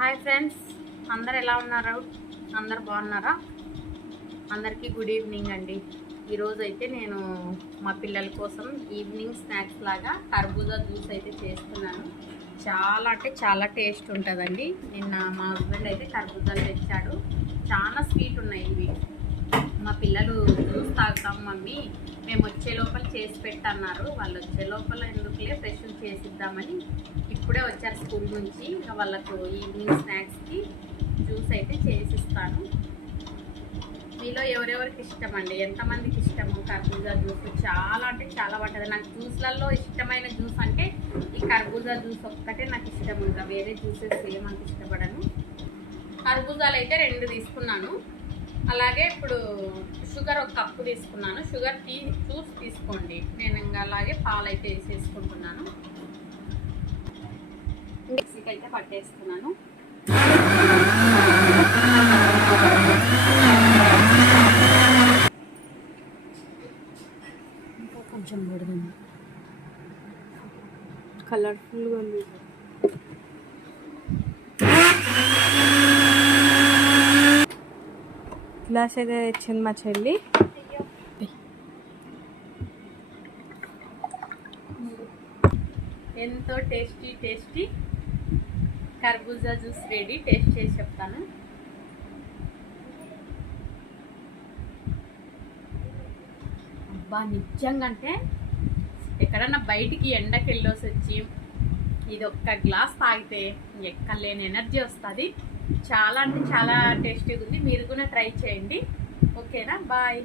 Hi friends, అందరు ఎలా ఉన్నారు? అందరు బాగున్నారా? అందరికీ గుడ్ ఈవినింగ్ అండి. ఈరోజు అయితే నేను మా పిల్లల కోసం ఈవినింగ్ స్నాక్స్ లాగా కర్బూజా జ్యూస్ అయితే చేస్తున్నాను. చాలా అంటే చాలా టేస్ట్ ఉంటుందండి. నిన్న మా హస్బెండ్ అయితే కర్బూజాలు తెచ్చాడు. చాలా స్వీట్ ఉన్నాయి ఇవి. మా పిల్లలు జ్యూస్ తాగుతాం మమ్మీ, మేము వచ్చే లోపల చేసి పెట్టన్నారు. వాళ్ళు వచ్చే లోపల ఎందుకులే ఫ్రెష్ చేసిద్దామని ఇప్పుడే వచ్చారు స్కూల్ నుంచి. ఇంకా వాళ్ళకు ఈవినింగ్ స్నాక్స్కి జ్యూస్ అయితే చేసిస్తాను. మీలో ఎవరెవరికి ఇష్టం అండి? ఎంతమందికి ఇష్టము కర్బూజా జ్యూస్? చాలా అంటే చాలా బాగుంటుంది. నాకు జ్యూస్లలో ఇష్టమైన జ్యూస్ అంటే ఈ కర్బూజా జ్యూస్ ఒక్కటే నాకు ఇష్టం. ఇంకా వేరే జ్యూసెస్ ఏమంత ఇష్టపడను. కర్బూజాలు అయితే 2 తీసుకున్నాను. అలాగే ఇప్పుడు షుగర్ 1 కప్పు తీసుకున్నాను. షుగర్ చూసి తీసుకోండి. నేను ఇంకా అలాగే పాలు అయితే వేసేసుకుంటున్నాను. మిక్సీకి అయితే పట్టేస్తున్నాను. ఇంకా కొంచెం పడుతుంది, కలర్ఫుల్గా ఉంది. గ్లాస్ అయితే తెచ్చింది మా చెల్లి. ఎంతో టేస్టీ కర్బూజా జ్యూస్ రెడీ. టేస్ట్ చేసి చెప్తాను. అబ్బా, నిజంగా అంటే ఎక్కడన్నా బయటికి ఎండకి వెళ్ళొసి వచ్చి ఇది ఒక్క గ్లాస్ తాగితే ఎక్కలేని ఎనర్జీ వస్తుంది. చాలా అంటే చాలా టేస్టీగా ఉంది. మీరు కూడా ట్రై చేయండి. ఓకేనా? బాయ్.